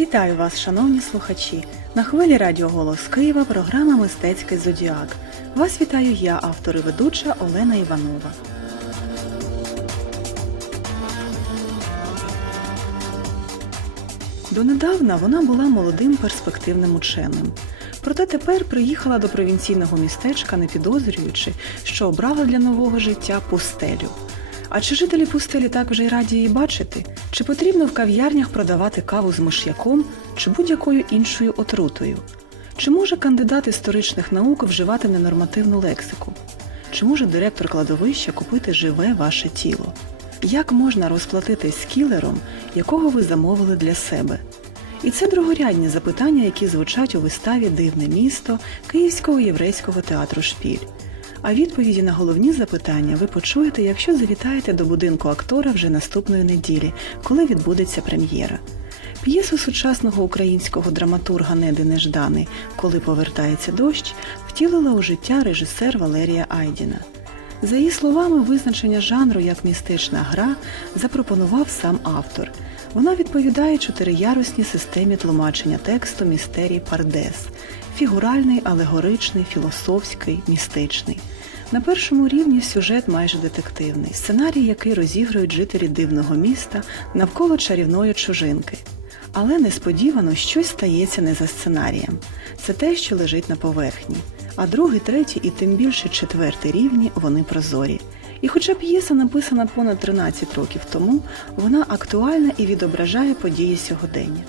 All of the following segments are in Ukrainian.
Вітаю вас, шановні слухачі! На хвилі Радіо Голос Києва програма Мистецький Зодіак. Вас вітаю я, автор і ведуча Олена Іванова. Донедавна вона була молодим перспективним ученим. Проте тепер приїхала до провінційного містечка, не підозрюючи, що обрала для нового життя пустелю. А чи жителі пустелі так вже й раді її бачити? Чи потрібно в кав'ярнях продавати каву з миш'яком чи будь-якою іншою отрутою? Чи може кандидат історичних наук вживати ненормативну лексику? Чи може директор кладовища купити живе ваше тіло? Як можна розплатитись з кілером, якого ви замовили для себе? І це другорядні запитання, які звучать у виставі Дивне місто Київського єврейського театру Шпіль. А відповіді на головні запитання ви почуєте, якщо завітаєте до будинку актора вже наступної неділі, коли відбудеться прем'єра. П'єсу сучасного українського драматурга Неди Неждани Коли повертається дощ втілила у життя режисер Валерія Айдіна. За її словами, визначення жанру як містична гра запропонував сам автор. Вона відповідає чотириярусній системі тлумачення тексту містерій Пардес фігуральний, алегоричний, філософський, містичний. На першому рівні сюжет майже детективний, сценарій, який розігрують жителі дивного міста навколо чарівної чужинки. Але несподівано щось стається не за сценарієм. Це те, що лежить на поверхні. А другий, третій і тим більше четвертий рівні вони прозорі. І хоча п'єса написана понад 13 років тому, вона актуальна і відображає події сьогодення.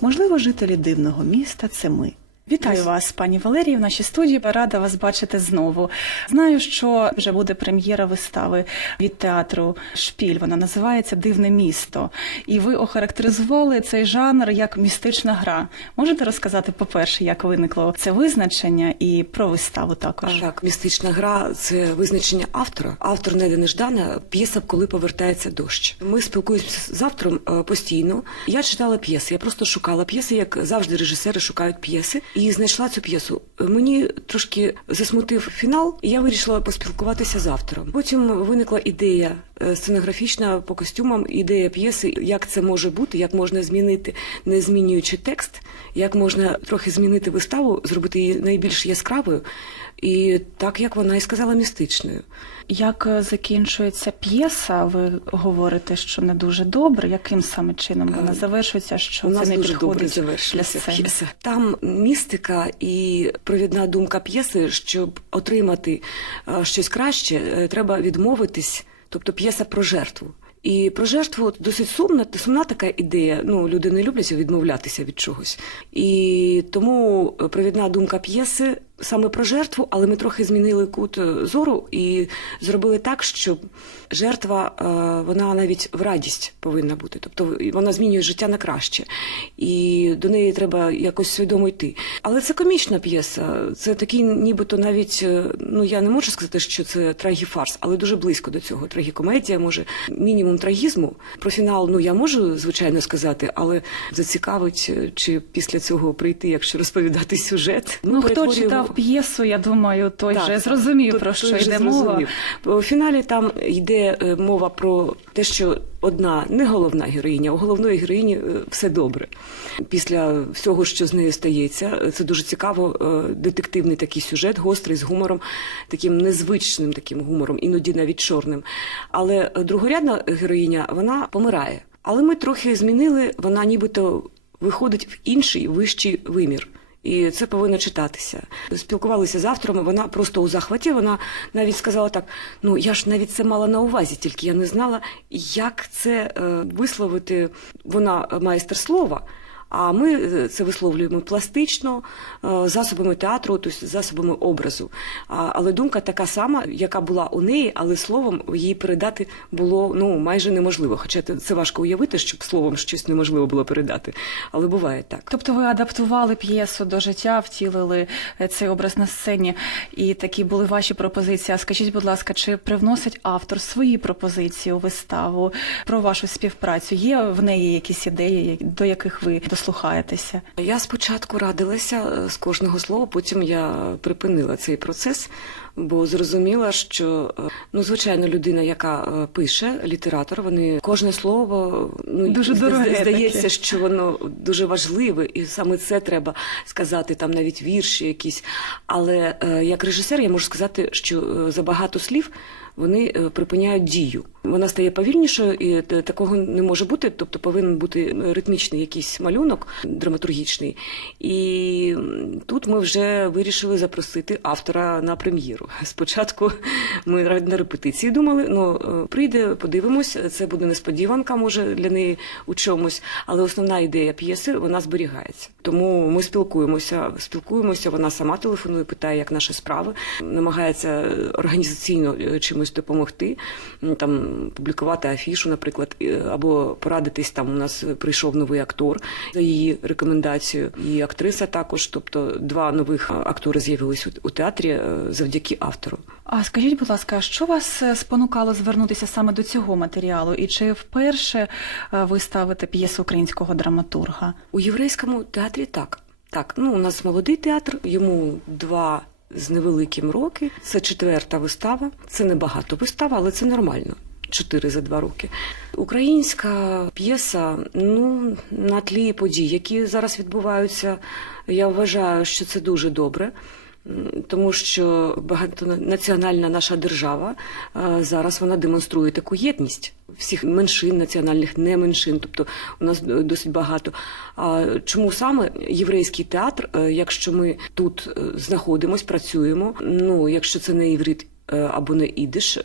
Можливо, жителі дивного міста це ми. Вітаю вас, пані Валерії, в нашій студії. Рада вас бачити знову. Знаю, що вже буде прем'єра вистави від театру Шпіль. Вона називається Дивне місто. І ви охарактеризували цей жанр як містична гра. Можете розказати, по-перше, як виникло це визначення і про виставу також? Так, містична гра це визначення автора. Автор Неди Неждана п'єса Коли повертається дощ. Ми спілкуємося з автором е, постійно. Я читала п'єси. Я просто шукала п'єси, як завжди режисери шукають п'єси, і знайшла цю п'єсу. Мені трошки засмутив фінал, і я вирішила поспілкуватися з автором. Потім виникла ідея е, сценографічна по костюмам, ідея п'єси, як це може бути, як можна змінити, не змінюючи текст, як можна трохи змінити виставу, зробити її найбільш яскравою. І так як вона і сказала, містичною. Як е, закінчується п'єса, ви говорите, що не дуже добре. Яким саме чином вона Е, завершується, що У це не дуже добре для п'єса. Там містика і провідна думка п'єси, щоб отримати е, щось краще, треба відмовитись, тобто п'єса про жертву. І про жертву досить сумна, сумна така ідея. Ну, люди не люблять відмовлятися від чогось. І тому провідна думка п'єси саме про жертву, але ми трохи змінили кут е, зору і зробили так, щоб жертва е, вона навіть в радість повинна бути. Тобто вона змінює життя на краще, і до неї треба якось свідомо йти. Але це комічна п'єса. Це такий, нібито навіть е, ну я не можу сказати, що це трагіфарс, але дуже близько до цього. Трагікомедія, може, мінімум трагізму. Про фінал, ну я можу звичайно сказати, але зацікавить чи після цього прийти, якщо розповідати сюжет. Ну, хто перетворюємо- читав п'єсу, я думаю, той Так, так. зрозумів, Той- про той що вже йде мова. У фіналі там йде е, мова про те, що одна не головна героїня, у головної героїні е, все добре. Після всього, що з нею стається, е, це дуже цікаво, детективний такий сюжет, гострий з гумором, таким незвичним таким гумором, іноді навіть чорним. Але другорядна героїня вона помирає. Але ми трохи змінили, вона нібито виходить в інший вищий вимір. І це повинно читатися. Спілкувалися з автором, вона просто у захваті. Вона навіть сказала так: ну я ж навіть це мала на увазі, тільки я не знала, як це е, висловити. Вона майстер слова. А ми е, це висловлюємо пластично, е, засобами театру, тобто засобами образу. Але думка така сама, яка була у неї, але словом її передати було ну майже неможливо. Хоча це- важко уявити, щоб словом щось неможливо було передати. Але буває так. Тобто ви адаптували п'єсу до життя, втілили е, цей образ на сцені, і такі були ваші пропозиції. А скажіть, будь ласка, чи привносить автор свої пропозиції у виставу про вашу співпрацю? Є в неї якісь ідеї, до яких ви дослухаєтесь? Дослухаєтеся? Я спочатку радилася е, з кожного слова, потім я припинила цей процес, бо зрозуміла, що е, ну звичайно людина, яка е, пише, літератор, вони кожне слово ну Дуже дороге здається, таке. що воно дуже важливе, і саме це треба сказати, там навіть вірші якісь. Але як режисер я можу сказати, що е, за багато слів вони припиняють дію. Вона стає повільнішою, і такого не може бути. Тобто повинен бути ритмічний якийсь малюнок драматургічний. І тут ми вже вирішили запросити автора на прем'єру. Спочатку ми на репетиції думали, ну е, прийде, подивимось, це буде несподіванка, може для неї у чомусь, але основна ідея п'єси вона зберігається. Тому ми спілкуємося, спілкуємося. Вона сама телефонує, питає, як наші справи, намагається е, організаційно е, чимось допомогти, там публікувати афішу, наприклад, або порадитись. Там у нас прийшов новий актор за її рекомендацією, і актриса також. Тобто, два нових е, актори з'явились у- театрі е, завдяки автору. А скажіть, будь ласка, що вас е, спонукало звернутися саме до цього матеріалу? І чи вперше ви ставите п'єсу українського драматурга? У єврейському театрі так. Так, ну у нас молодий театр, йому два з невеликим роки. Це четверта вистава. Це не багато вистава, але це нормально. Чотири за два роки. Українська п'єса, ну на тлі подій, які зараз відбуваються, я вважаю, що це дуже добре. Тому що багатонаціональна наша держава е, зараз вона демонструє таку єдність всіх меншин, національних, не меншин, тобто у нас досить багато. А чому саме єврейський театр, е, якщо ми тут е, знаходимось, працюємо, ну якщо це не іврит е, або не ідиш.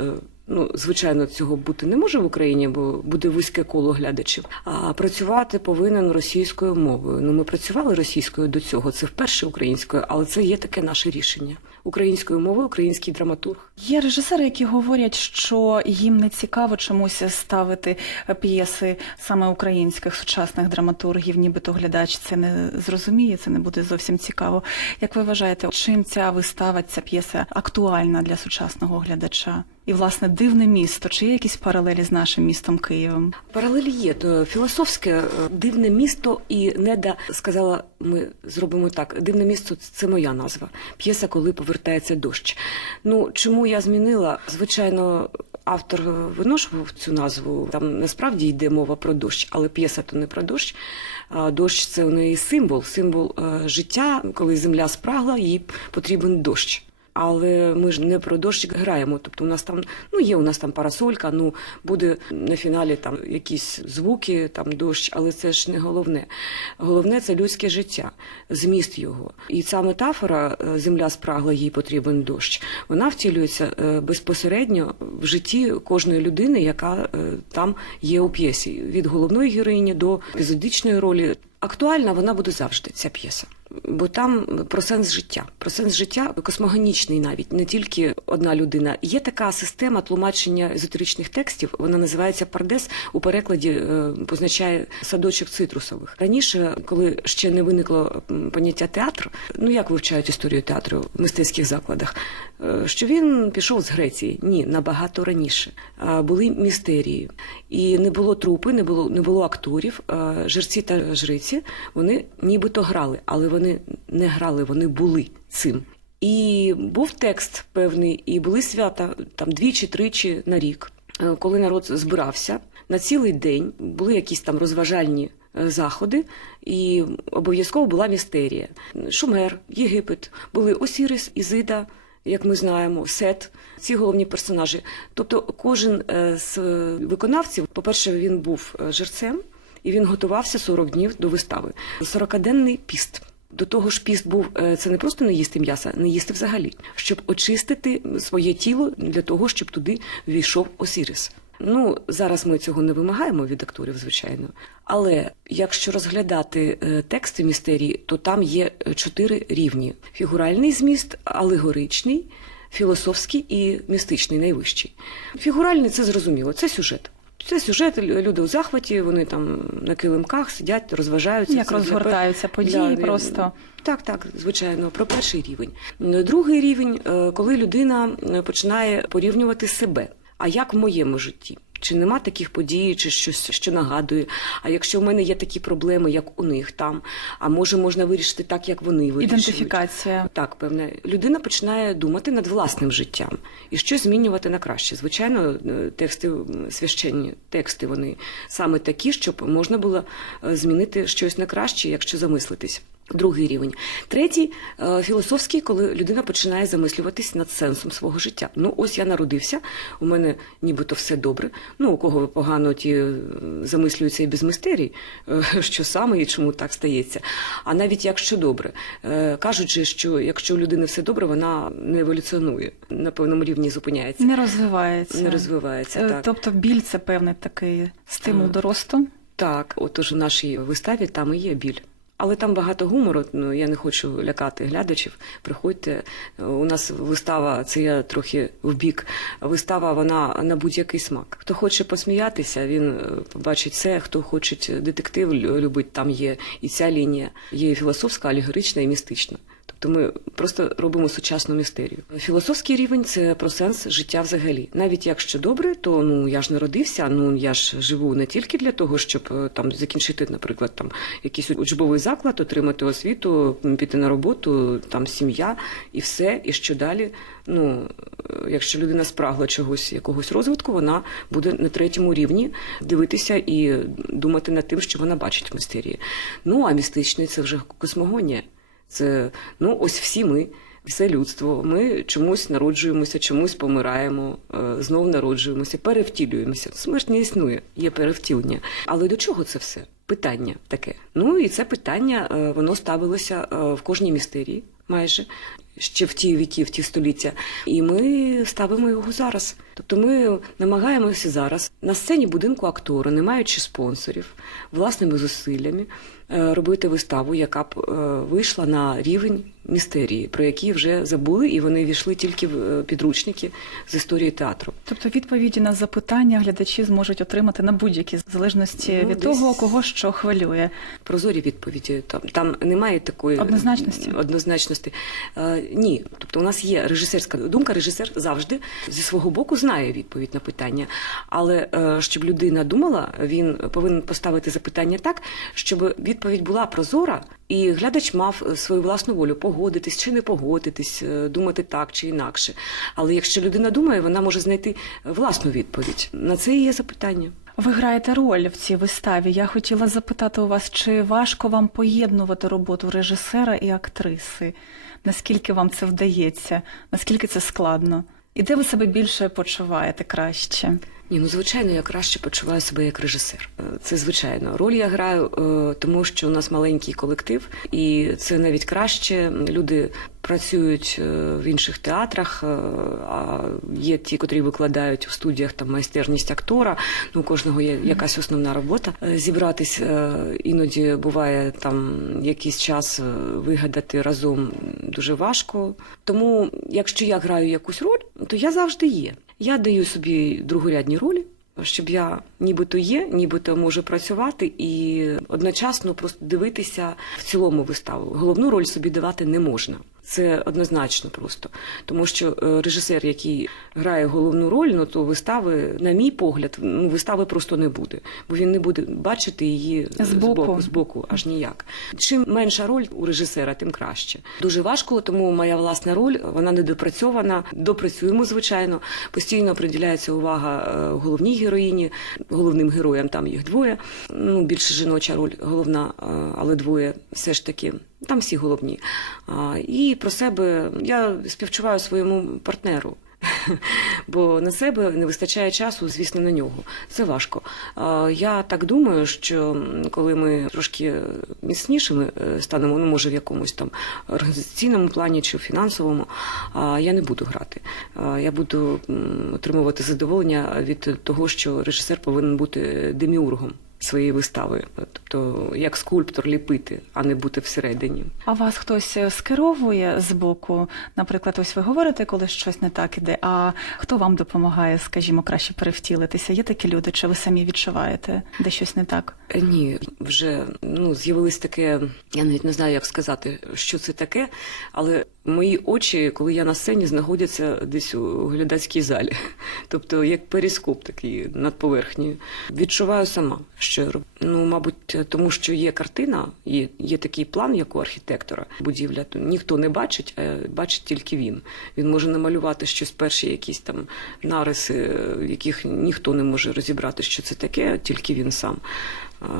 Ну, звичайно, цього бути не може в Україні, бо буде вузьке коло глядачів. А працювати повинен російською мовою. Ну, ми працювали російською до цього. Це вперше українською, але це є таке наше рішення. Українською мовою, український драматург. Є режисери, які говорять, що їм не цікаво чомусь ставити е, п'єси саме українських сучасних драматургів, нібито глядач це не зрозуміє, це не буде зовсім цікаво. Як ви вважаєте, чим ця вистава, ця п'єса актуальна для сучасного глядача? І, власне, дивне місто. Чи є якісь паралелі з нашим містом Києвом? Паралелі є То філософське е, дивне місто, і Неда сказала: ми зробимо так. Дивне місто це моя назва. П'єса, коли повертається дощ. Ну чому я змінила? Звичайно. Автор виношував цю назву. Там насправді йде мова про дощ, але п'єса то не про дощ. Дощ це у неї символ, символ е, життя. Коли земля спрагла, їй потрібен дощ. Але ми ж не про дощ граємо. Тобто у нас там ну є у нас там парасолька, ну буде на фіналі там якісь звуки, там дощ, але це ж не головне. Головне це людське життя, зміст його. І ця метафора е, земля спрагла, їй потрібен дощ. Вона втілюється е, безпосередньо в житті кожної людини, яка е, там є у п'єсі, від головної героїні до епізодичної ролі. Актуальна вона буде завжди, ця п'єса. Бо там про сенс життя, про сенс життя космогонічний навіть не тільки одна людина. Є така система тлумачення езотеричних текстів. Вона називається пардес. У перекладі е, позначає садочок цитрусових. Раніше, коли ще не виникло поняття театр, ну як вивчають історію театру в мистецьких закладах, е, що він пішов з Греції? Ні, набагато раніше. Були містерії, і не було трупи, не було не було акторів. Жерці та жриці вони нібито грали, але вони не грали, вони були цим. І був текст певний, і були свята там двічі-тричі на рік, Е, коли народ збирався на цілий день, були якісь там розважальні е, заходи, і обов'язково була містерія. Шумер, Єгипет, були Осірис, Ізида, як ми знаємо, Сет, ці головні персонажі. Тобто, кожен е, з виконавців, по-перше, він був жерцем, і він готувався 40 днів до вистави. 40-денний піст. До того ж, піст був е, це не просто не їсти м'яса, не їсти взагалі, щоб очистити своє тіло для того, щоб туди війшов Осірис. Ну зараз ми цього не вимагаємо від акторів, звичайно. Але якщо розглядати е, тексти містерії, то там є е, чотири рівні: фігуральний зміст, алегоричний, філософський і містичний, найвищий. Фігуральний це зрозуміло, це сюжет. Це сюжет, люди у захваті, вони там на килимках сидять, розважаються. Як для розгортаються пер- події Да, просто. Так, так, звичайно, про перший рівень. Другий рівень, е, коли людина е, починає порівнювати себе. А як в моєму житті? Чи нема таких подій, чи щось, що нагадує? А якщо в мене є такі проблеми, як у них там, а може можна вирішити так, як вони вирішують? Ідентифікація. Так, певне, людина починає думати над власним життям і щось змінювати на краще. Звичайно, е, тексти священні тексти вони саме такі, щоб можна було е, змінити щось на краще, якщо замислитись. Другий рівень. Третій е, філософський, коли людина починає замислюватись над сенсом свого життя. Ну, ось я народився, у мене нібито все добре. Ну, у кого погано, ті е, замислюються і без мистерій, е, що саме і чому так стається. А навіть якщо добре, кажуть же, що якщо у людини все добре, вона не еволюціонує, на певному рівні зупиняється, Не розвивається. не розвивається. Так. Тобто біль це певний такий стимул Так. до росту. Так, отож у нашій виставі там і є біль. Але там багато гумору. Ну я не хочу лякати глядачів. Приходьте. У нас вистава, це я трохи в бік. Вистава вона на будь-який смак. Хто хоче посміятися, він е, побачить це. Хто хоче детектив любить, там є і ця лінія. Є і філософська, алегорична і містична. Тобто ми просто робимо сучасну містерію. Філософський рівень це про сенс життя взагалі. Навіть якщо добре, то ну я ж народився. Ну я ж живу не тільки для того, щоб е, там закінчити, наприклад, там якийсь учбовий заклад, отримати освіту, піти на роботу, там сім'я і все. І що далі? Ну е, якщо людина спрагла чогось, якогось розвитку, вона буде на третьому рівні дивитися і думати над тим, що вона бачить в мистерії. Ну а містичний це вже космогонія. Це ну ось всі ми, все людство. Ми чомусь народжуємося, чомусь помираємо, е, знов народжуємося, перевтілюємося. Смерть не існує, є перевтілення. Але до чого це все? Питання таке. Ну і це питання е, воно ставилося е, в кожній містерії, майже ще в ті віки, в ті століття. І ми ставимо його зараз. Тобто ми намагаємося зараз на сцені будинку актора, не маючи спонсорів, власними зусиллями робити виставу, яка б е, вийшла на рівень містерії, про які вже забули, і вони війшли тільки в е, підручники з історії театру. Тобто відповіді на запитання глядачі зможуть отримати на будь-які в залежності Ну, від десь- того, кого що хвилює. Прозорі відповіді там там немає такої Однозначності? однозначності. Е, ні, тобто у нас є режисерська думка. Режисер завжди зі свого боку знає відповідь на питання. Але е, щоб людина думала, він повинен поставити запитання так, щоб відповідь була прозора, і глядач мав е, свою власну волю погодитись чи не погодитись, е, думати так чи інакше. Але якщо людина думає, вона може знайти власну відповідь. На це і є запитання. Ви граєте роль в цій виставі. Я хотіла запитати у вас, чи важко вам поєднувати роботу режисера і актриси? Наскільки вам це вдається? Наскільки це складно? І де ви себе більше почуваєте краще? Ні, ну звичайно, я краще почуваю себе як режисер. Е, Це звичайно. Роль я граю, е, тому що у нас маленький колектив, і це навіть краще. Люди працюють е, в інших театрах, а є ті, котрі викладають у студіях там майстерність актора. Ну, у кожного є якась основна робота. Зібратись іноді буває там якийсь час вигадати разом дуже важко. Тому, якщо я граю якусь роль, то я завжди є. Я даю собі другорядні ролі, щоб я нібито є, нібито можу працювати і одночасно просто дивитися в цілому виставу. Головну роль собі давати не можна. Це однозначно просто. Тому що е, режисер, який грає головну роль, ну то вистави, на мій погляд, ну вистави просто не буде, бо він не буде бачити її е, Збоку. збоку, збоку аж ніяк. Чим менша роль у режисера, тим краще. Дуже важко, тому моя власна роль вона недопрацьована. Допрацюємо, звичайно. Постійно приділяється увага е, головній героїні, головним героям. Там їх двоє. Ну більше жіноча роль головна, але двоє все ж таки. Там всі головні. І про себе я співчуваю своєму партнеру. Бо на себе не вистачає часу, звісно, на нього. Це важко. Я так думаю, що коли ми трошки міцнішими е, станемо, ну може в якомусь там організаційному плані чи фінансовому, я не буду грати. Я буду отримувати задоволення від того, що режисер повинен бути деміургом своєї вистави, тобто як скульптор ліпити, а не бути всередині. А вас хтось е, скеровує з боку? Наприклад, ось ви говорите, коли щось не так іде. А хто вам допомагає, скажімо, краще перевтілитися? Є такі люди, чи ви самі відчуваєте, де щось не так? Е, Ні, вже ну з'явилось таке. Я навіть не знаю, як сказати, що це таке, але Мої очі, коли я на сцені, знаходяться десь у глядацькій залі, тобто як перископ такий над поверхнею. Відчуваю сама, що я. Ну, мабуть, тому що є картина, є, є такий план, як у архітектора. Будівля то ніхто не бачить, а бачить тільки він. Він може намалювати щось перші, якісь там нариси, яких ніхто не може розібрати, що це таке, тільки він сам.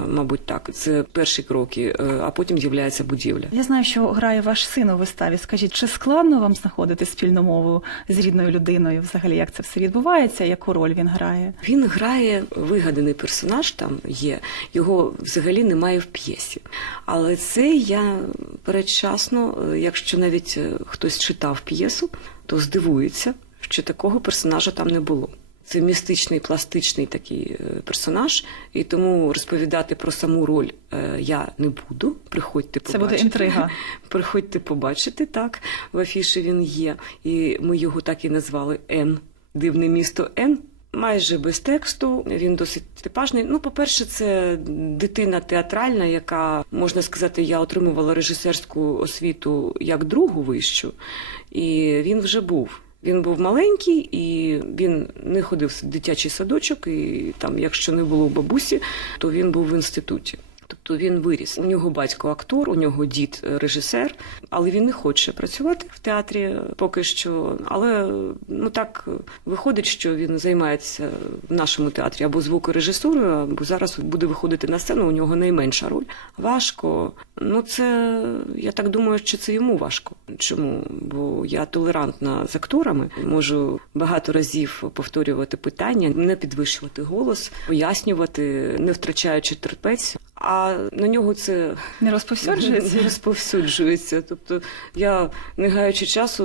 Мабуть, так. Це перші кроки, е, а потім з'являється будівля. Я знаю, що грає ваш син у виставі. Скажіть, чи складно вам знаходити спільну мову з рідною людиною? Взагалі, як це все відбувається? Яку роль він грає? Він грає вигаданий персонаж, там є, його взагалі немає в п'єсі. Але це я передчасно, е, якщо навіть е, хтось читав п'єсу, то здивується, що такого персонажа там не було. Це містичний, пластичний такий е, персонаж, і тому розповідати про саму роль е, я не буду. Приходьте побачити. Це буде інтрига. Приходьте побачити, так. В афіші він є. І ми його так і назвали Н. Дивне місто Н. Майже без тексту, він досить типажний. Ну, по-перше, це дитина театральна, яка можна сказати, я отримувала режисерську освіту як другу вищу, і він вже був. Він був маленький і він не ходив в дитячий садочок. І там, якщо не було бабусі, то він був в інституті. Тобто він виріс. У нього батько актор, у нього дід е, режисер, але він не хоче працювати в театрі поки що. Але ну так виходить, що він займається в нашому театрі або звукорежисурою, або зараз буде виходити на сцену. У нього найменша роль. Важко. Ну це я так думаю, що це йому важко. Чому? Бо я толерантна з акторами, можу багато разів повторювати питання, не підвищувати голос, пояснювати, не втрачаючи терпець. А на нього це Не розповсюджується? не розповсюджується. Тобто я, не гаючи часу,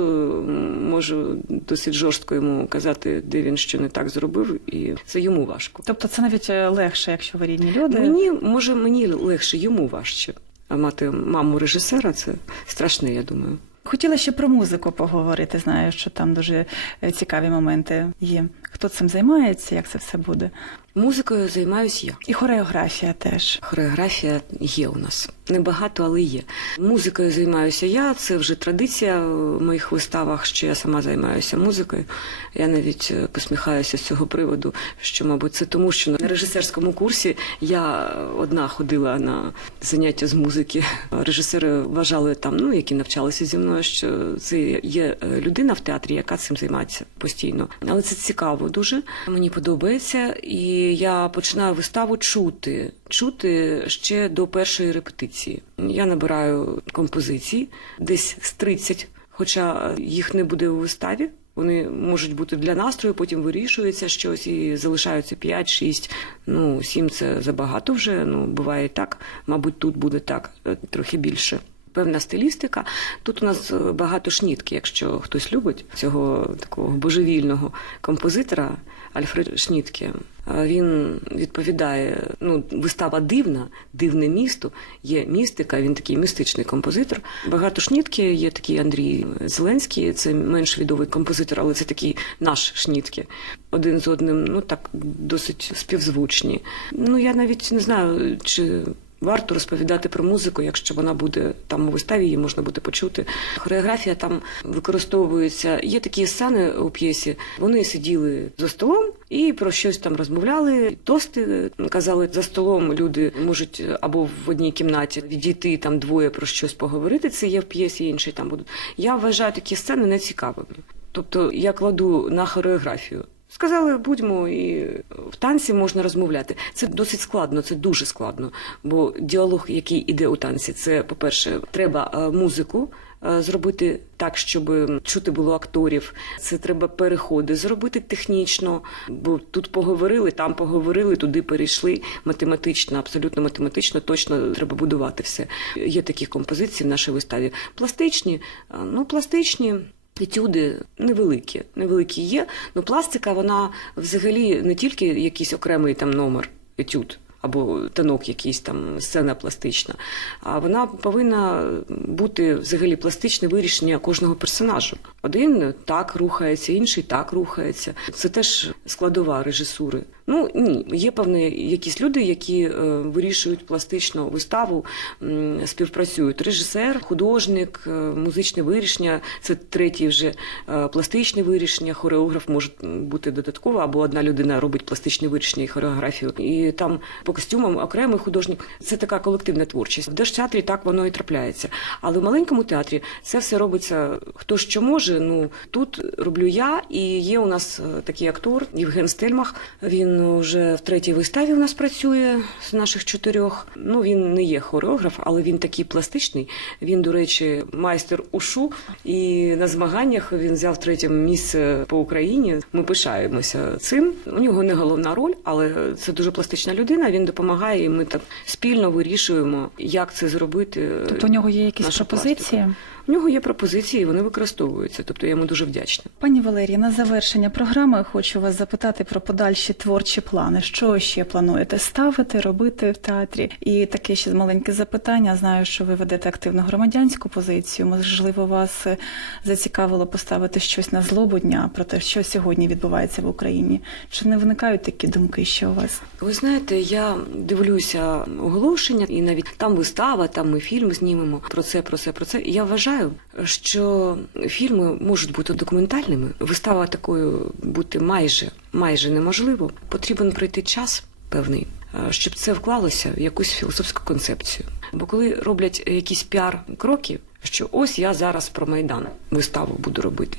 можу досить жорстко йому казати, де він що не так зробив, і це йому важко. Тобто це навіть е, легше, якщо ви рідні люди. Мені може мені легше, йому важче. А мати маму режисера це страшне, я думаю. Хотіла ще про музику поговорити. Знаю, що там дуже е, цікаві моменти є. Хто цим займається, як це все буде? Музикою займаюся я. І хореографія теж. Хореографія є у нас. Небагато, але є. Музикою займаюся я. Це вже традиція в моїх виставах, що я сама займаюся музикою. Я навіть е, посміхаюся з цього приводу, що, мабуть, це тому, що на режисерському курсі я одна ходила на заняття з музики. Режисери вважали там, ну які навчалися зі мною, що це є людина в театрі, яка цим займається постійно. Але це цікаво дуже. Мені подобається, і я починаю виставу чути, чути ще до першої репетиції. Я набираю композиції десь з 30, хоча їх не буде у виставі. Вони можуть бути для настрою, потім вирішується щось і залишаються 5, 6, ну 7 – це забагато вже. Ну буває так. Мабуть, тут буде так трохи більше. Певна стилістика. Тут у нас е, багато шнітки, якщо хтось любить цього такого божевільного композитора Альфред Шнітке. Він відповідає, ну, вистава дивна, дивне місто, є містика, він такий містичний композитор. Багато шнітки, є такий Андрій Зеленський, це менш відомий композитор, але це такий наш шнітки. Один з одним, ну так, досить співзвучні. Ну, я навіть не знаю, чи варто розповідати про музику, якщо вона буде там у виставі, її можна буде почути. Хореографія там використовується. Є такі сцени у п'єсі. Вони сиділи за столом і про щось там розмовляли. Тости казали за столом. Люди можуть або в одній кімнаті відійти там двоє про щось поговорити. Це є в п'єсі, інші там будуть. Я вважаю такі сцени нецікавими. Тобто я кладу на хореографію. Сказали, будьмо, і в танці можна розмовляти. Це досить складно, це дуже складно. Бо діалог, який іде у танці, це, по-перше, треба е, музику е, зробити так, щоб чути було акторів. Це треба переходи зробити технічно, бо тут поговорили, там поговорили, туди перейшли. Математично, абсолютно математично, точно треба будувати все. Є такі композиції в нашій виставі. Пластичні, е, ну пластичні. Етюди невеликі, невеликі є. Ну пластика, вона взагалі не тільки якийсь окремий там номер, етюд або танок, якийсь там сцена пластична, а вона повинна бути взагалі пластичне вирішення кожного персонажу. Один так рухається, інший так рухається. Це теж складова режисури. Ну ні, є певні якісь люди, які е, вирішують пластично виставу, м, співпрацюють. Режисер, художник, е, музичне вирішення. Це третє вже е, пластичне вирішення. Хореограф може бути додатково, або одна людина робить пластичне вирішення і хореографію. І там по костюмам окремий художник. Це така колективна творчість. В держтеатрі так воно і трапляється. Але в маленькому театрі це все робиться хто що може. Ну тут роблю я, і є у нас е, такий актор Євген Стельмах. Він вже в третій виставі у нас працює з наших чотирьох. Ну він не є хореограф, але він такий пластичний. Він, до речі, майстер ушу. І на змаганнях він взяв третє місце по Україні. Ми пишаємося цим. У нього не головна роль, але це дуже пластична людина. Він допомагає, і ми так спільно вирішуємо, як це зробити. Тобто у нього є якісь пропозиції? У нього є пропозиції, і вони використовуються. Тобто я йому дуже вдячна. Пані Валерія, на завершення програми хочу вас запитати про подальші творчі плани. Що ще плануєте ставити, робити в театрі? І таке ще маленьке запитання. Знаю, що ви ведете активну громадянську позицію. Можливо, вас е, зацікавило поставити щось на злобу дня про те, що сьогодні відбувається в Україні. Чи не виникають такі думки, що у вас? Ви знаєте, я дивлюся оголошення, і навіть там вистава, там ми фільм знімемо про це, про це, про це. І я вважаю, що фільми можуть бути документальними. Вистава такою бути майже майже неможливо. Потрібен пройти час певний, е, щоб це вклалося в якусь філософську концепцію. Бо коли роблять якісь піар-кроки, що ось я зараз про майдан виставу буду робити,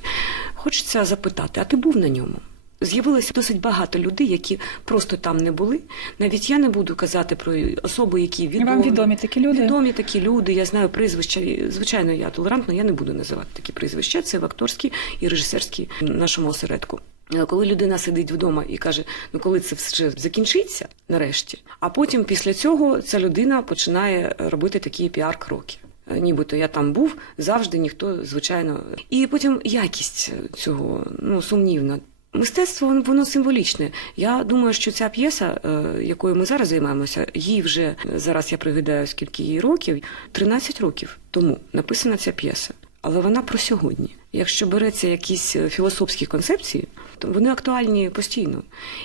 хочеться запитати: а ти був на ньому? З'явилося досить багато людей, які просто там не були. Навіть я не буду казати про особи, які відомі. Вам відомі такі люди? Відомі такі люди. Я знаю прізвища. Звичайно, я толерантна, я не буду називати такі прізвища. Це в акторській і режисерській нашому осередку. Е, Коли людина сидить вдома і каже, ну коли це все закінчиться нарешті, а потім після цього ця людина починає робити такі піар-кроки. Е, Нібито я там був завжди, ніхто звичайно. І потім якість цього ну сумнівна. Мистецтво воно- символічне. Я думаю, що ця п'єса, е, якою ми зараз займаємося, їй вже е, зараз я пригадаю, скільки їй років, 13 років тому написана ця п'єса. Але вона про сьогодні. Якщо береться якісь е, філософські концепції, то вони актуальні постійно.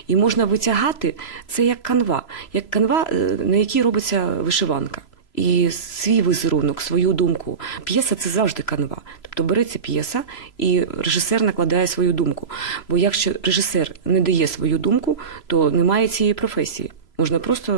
І можна витягати це як канва, як канва, на якій робиться вишиванка. І свій візерунок, свою думку. П'єса це завжди канва. Тобто береться п'єса, і режисер накладає свою думку. Бо якщо режисер не дає свою думку, то немає цієї професії. Можна просто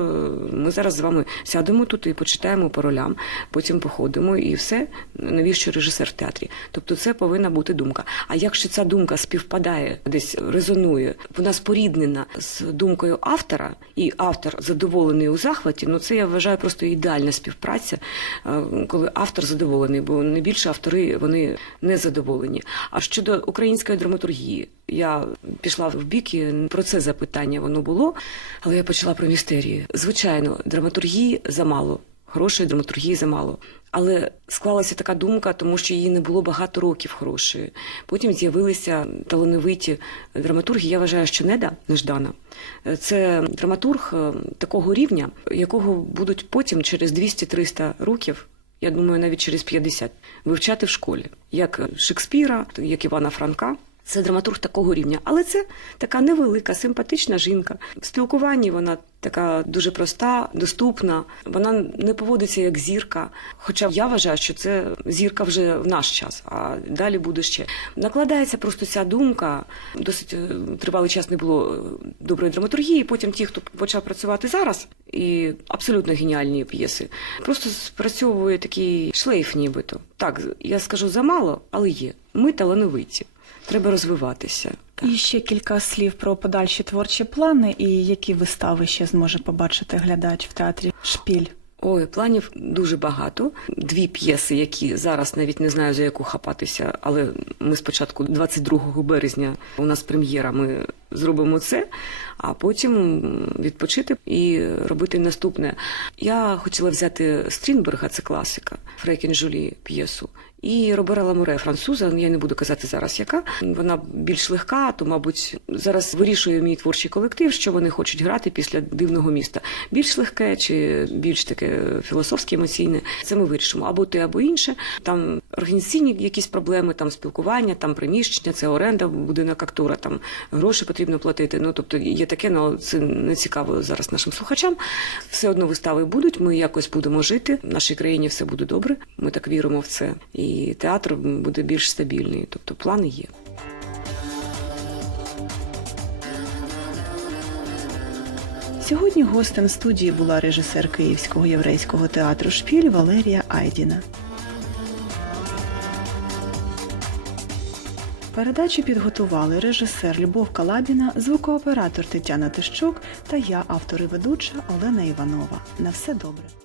ми зараз з вами сядемо тут і почитаємо по ролям, потім походимо і все. Навіщо режисер в театрі? Тобто це повинна бути думка. А якщо ця думка співпадає, десь резонує, вона споріднена з думкою автора, і автор задоволений у захваті, ну це я вважаю просто ідеальна співпраця, е, коли автор задоволений, бо найбільше автори вони не задоволені. А щодо української драматургії, я пішла в бік і про це запитання воно було, але я почала про містерії. Звичайно, драматургії замало. Хорошої драматургії замало. Але склалася така думка, тому що її не було багато років хорошої. Потім з'явилися талановиті драматурги. Я вважаю, що Неда Неждана це драматург е, такого рівня, якого будуть потім через 200-300 років. Я думаю, навіть через 50, вивчати в школі, як Шекспіра, як Івана Франка. Це драматург такого рівня, але це така невелика, симпатична жінка. В спілкуванні вона така дуже проста, доступна. Вона не поводиться як зірка. Хоча я вважаю, що це зірка вже в наш час, а далі буде ще. Накладається просто ця думка. Досить е, тривалий час не було е, доброї драматургії. Потім ті, хто почав працювати зараз, і абсолютно геніальні п'єси, просто спрацьовує такий шлейф, нібито. Так, я скажу замало, але є. Ми талановиті. Треба розвиватися. І ще кілька слів про подальші творчі плани і які вистави ще зможе побачити глядач в театрі Шпіль. Ой, планів дуже багато. Дві п'єси, які зараз навіть не знаю за яку хапатися, але ми спочатку, 22 березня, у нас прем'єра. Ми зробимо це, а потім відпочити і робити наступне. Я хотіла взяти Стрінберга, це класика, Фрекін Жулі п'єсу. І Робера Ламуре, француза, я не буду казати зараз, яка вона більш легка, то мабуть зараз вирішує мій творчий колектив, що вони хочуть грати після дивного міста. Більш легке чи більш таке філософське, емоційне. Це ми вирішимо або те, або інше. Там організаційні якісь проблеми, там спілкування, там приміщення, це оренда, будинок актора, там гроші потрібно платити. Ну тобто є таке, але це не цікаво зараз нашим слухачам. Все одно вистави будуть. Ми якось будемо жити. В нашій країні все буде добре. Ми так віримо в це. І театр буде більш стабільний. Тобто плани є. Сьогодні гостем студії була режисер Київського єврейського театру Шпіль Валерія Айдіна. Передачу підготували режисер Любов Калабіна, звукооператор Тетяна Тищук та я, автор і ведуча Олена Іванова. На все добре.